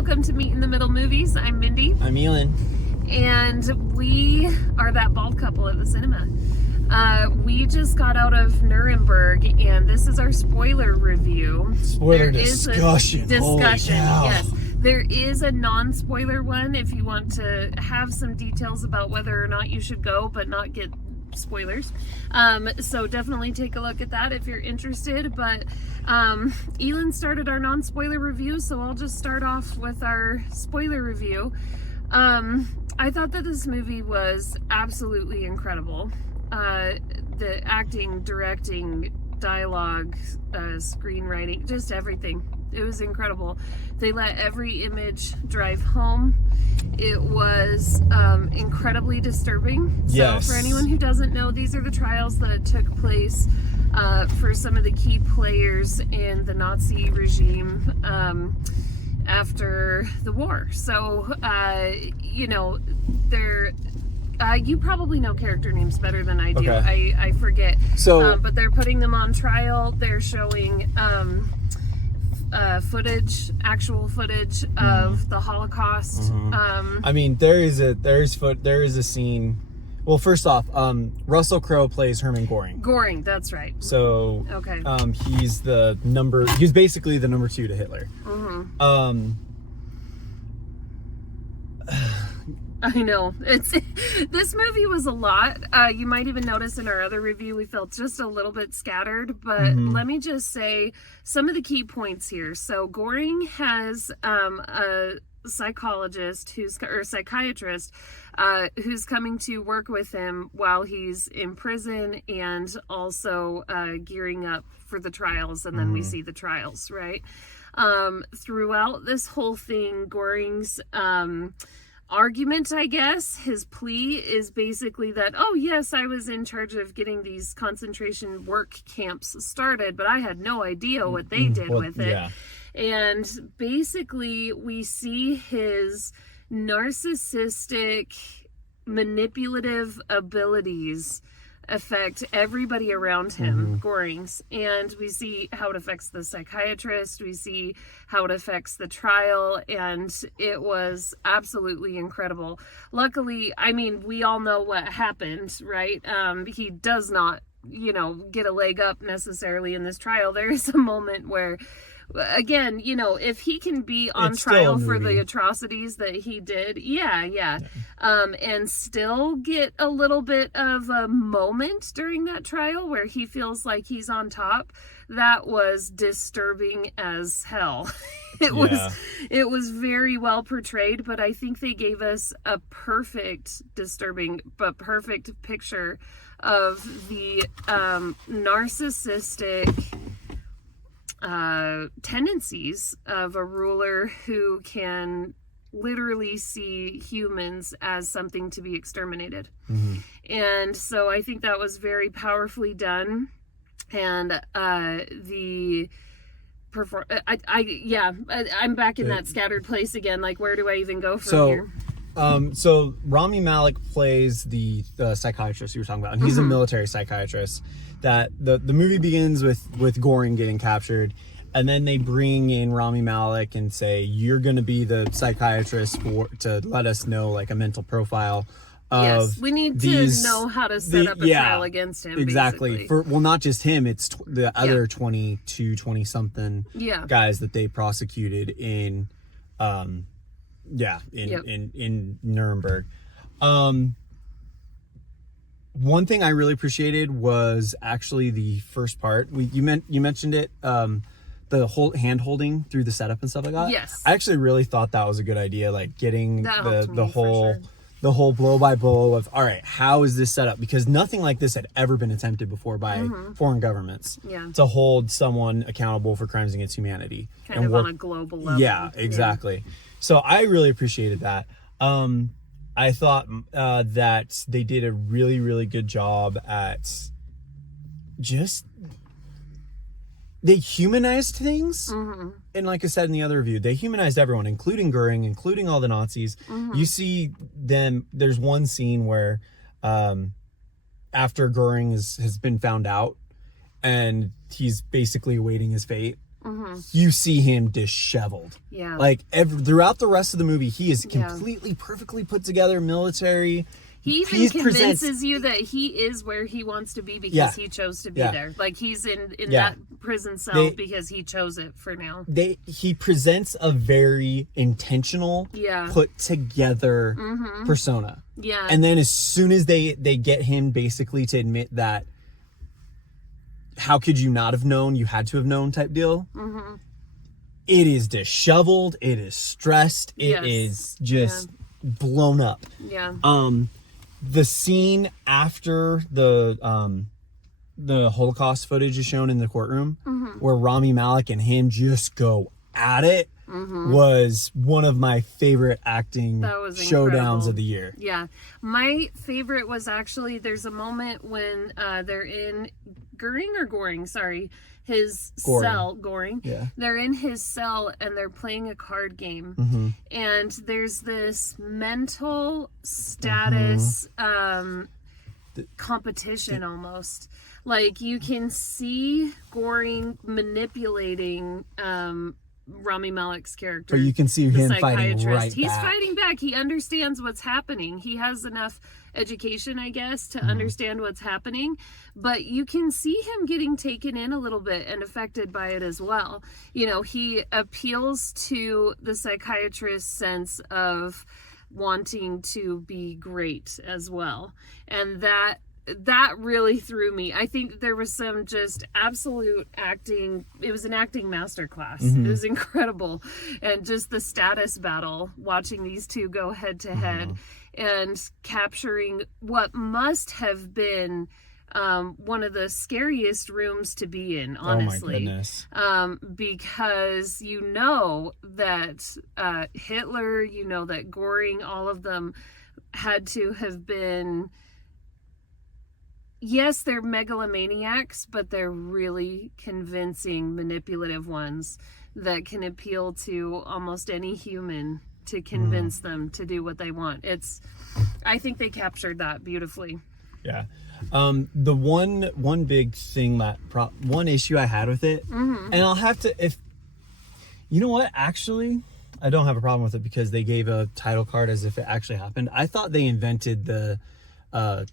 welcome to Meet in the Middle Movies. I'm Mindy. I'm Elin. And we are that bald couple at the cinema. We just got out of Nuremberg, and this is our spoiler review. Spoiler discussion. Holy cow. Yes. There is a non-spoiler one if you want to have some details about whether or not you should go, but not get spoilers. So definitely take a look at that if you're interested. But Elin started our non-spoiler review, so I'll just start off with our spoiler review. I thought that this movie was absolutely incredible. The acting, directing, dialogue, screenwriting, just everything. It was incredible. They let every image drive home. It was incredibly disturbing. Yes. So for anyone who doesn't know, these are the trials that took place for some of the key players in the Nazi regime after the war. So, they're... you probably know character names better than I do. Okay. I forget. So, but they're putting them on trial. They're showing actual footage of the Holocaust. I mean, there is a scene. Well, first off, Russell Crowe plays Hermann Göring. Göring, that's right. So, okay. He's basically the number 2 to Hitler. I know. This movie was a lot. You might even notice in our other review we felt just a little bit scattered, but let me just say some of the key points here. So Göring has a psychiatrist who's coming to work with him while he's in prison and also gearing up for the trials, and then we see the trials, right? Throughout this whole thing, Göring's argument, I guess, his plea is basically that, oh yes, I was in charge of getting these concentration work camps started, but I had no idea what they did with it. Yeah. And basically we see his narcissistic, manipulative abilities affect everybody around him, Göring's, and we see how it affects the psychiatrist, we see how it affects the trial, and it was absolutely incredible. Luckily, I mean, we all know what happened, right? He does not, get a leg up necessarily in this trial. There is a moment where, again, if he can be on trial for the atrocities that he did, and still get a little bit of a moment during that trial where he feels like he's on top, that was disturbing as hell. It was very well portrayed, but I think they gave us a disturbing but perfect picture of the narcissistic tendencies of a ruler who can literally see humans as something to be exterminated. And so I think that was very powerfully done. And I'm back in that scattered place again. Like, where do I even go from here? So Rami Malek plays the psychiatrist you were talking about, and he's a military psychiatrist. That the movie begins with Göring getting captured, and then they bring in Rami Malek and say, you're going to be the psychiatrist to let us know like a mental profile of yes, we need to know how to set up a trial against him. Exactly. Basically. Not just him, it's the other 20 something guys that they prosecuted in in Nuremberg. One thing I really appreciated was actually the first part. You mentioned it, the whole hand holding through the setup and stuff like that. Yes, I actually really thought that was a good idea, like getting the whole blow by blow of, all right, how is this set up? Because nothing like this had ever been attempted before by foreign governments to hold someone accountable for crimes against humanity kind of on a global level. Yeah, exactly. So I really appreciated that. I thought that they did a really, really good job at they humanized things. And like I said in the other review, they humanized everyone, including Göring, including all the Nazis. You see them, there's one scene where after Göring has been found out and he's basically awaiting his fate, you see him disheveled. Yeah. Like throughout the rest of the movie, he is completely perfectly put together military. He even convinces you that he is where he wants to be because he chose to be there. Like he's in that prison cell because he chose it for now. He presents a very intentional, put together persona. Yeah. And then as soon as they get him basically to admit that, how could you not have known? You had to have known type deal. It is disheveled. It is stressed. It is just blown up. Yeah. The scene after the Holocaust footage is shown in the courtroom, where Rami Malek and him just go at it, was one of my favorite acting showdowns of the year. Yeah. My favorite was actually, there's a moment when they're in Goring, his cell, Goring. Yeah. They're in his cell and they're playing a card game. And there's this mental status competition almost. Like you can see Goring manipulating Rami Malek's character. But you can see him fighting right He's back. fighting back. He understands what's happening. He has enough education, I guess, to understand what's happening. But you can see him getting taken in a little bit and affected by it as well. You know, he appeals to the psychiatrist's sense of wanting to be great as well. And that really threw me. I think there was some just absolute acting. It was an acting masterclass. It was incredible. And just the status battle, watching these two go head to head and capturing what must have been one of the scariest rooms to be in, honestly. Oh my goodness. Because you know that Hitler, you know that Goring, all of them had to have been... Yes, they're megalomaniacs, but they're really convincing, manipulative ones that can appeal to almost any human to convince them to do what they want. I think they captured that beautifully. Yeah. The one big thing one issue I had with it, and I'll have to, you know what, actually, I don't have a problem with it because they gave a title card as if it actually happened. I thought they invented the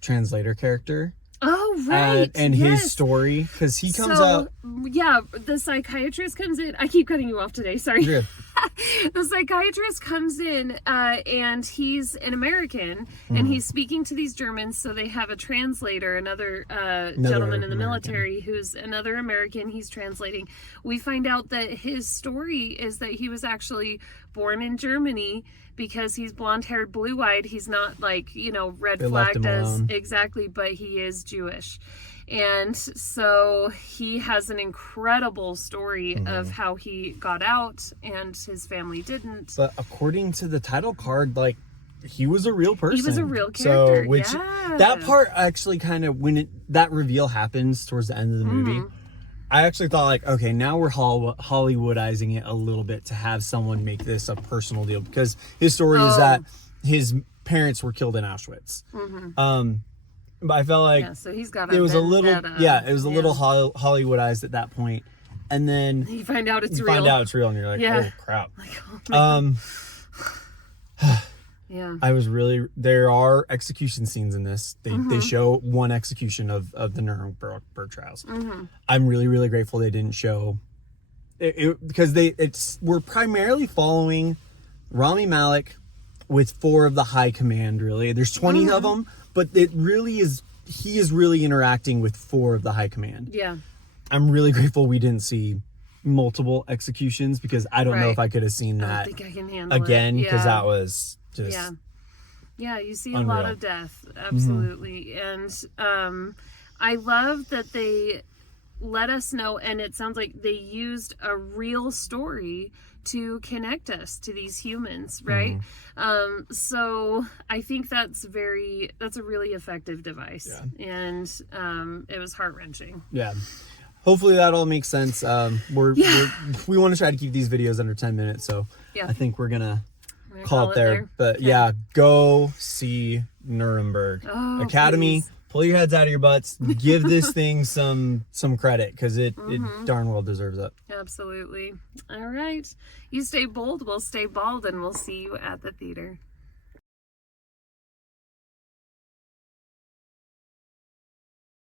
translator character. Oh, right. And his story, because he comes out. Yeah, the psychiatrist comes in. I keep cutting you off today. Sorry. You're good. The psychiatrist comes in and he's an American and he's speaking to these Germans. So they have a translator, another gentleman in the military who's another American. He's translating. We find out that his story is that he was actually born in Germany because he's blonde-haired, blue-eyed. He's not like, red flagged as exactly, but he is Jewish. And so he has an incredible story of how he got out and his family didn't. But according to the title card, like, he was a real person. He was a real character. So, that part actually kind of, when that reveal happens towards the end of the movie, I actually thought, like, okay, now we're Hollywoodizing it a little bit to have someone make this a personal deal, because his story is that his parents were killed in Auschwitz. But I felt like so he's got it was a little, it was a little Hollywoodized at that point. And then you find out it's real. And you're like, oh crap. I was really, there are execution scenes in this. They show one execution of the Nuremberg trials. I'm really, really grateful they didn't show it because we're primarily following Rami Malek with 4 of the high command. Really, there's 20 of them, but it really is, he is really interacting with 4 of the high command. Yeah, I'm really grateful we didn't see multiple executions, because I don't know if I could have seen that I don't think I can handle again, because that was just yeah, you see unreal. A lot of death, absolutely. And I love that they let us know, and it sounds like they used a real story to connect us to these humans, right? So I think that's a really effective device. And it was heart-wrenching. Hopefully that all makes sense. We want to try to keep these videos under 10 minutes, so I think we're gonna call it there. But go see Nuremberg. Academy, pull your heads out of your butts. Give this thing some credit, because it darn well deserves it. Absolutely. All right. You stay bold, we'll stay bald, and we'll see you at the theater.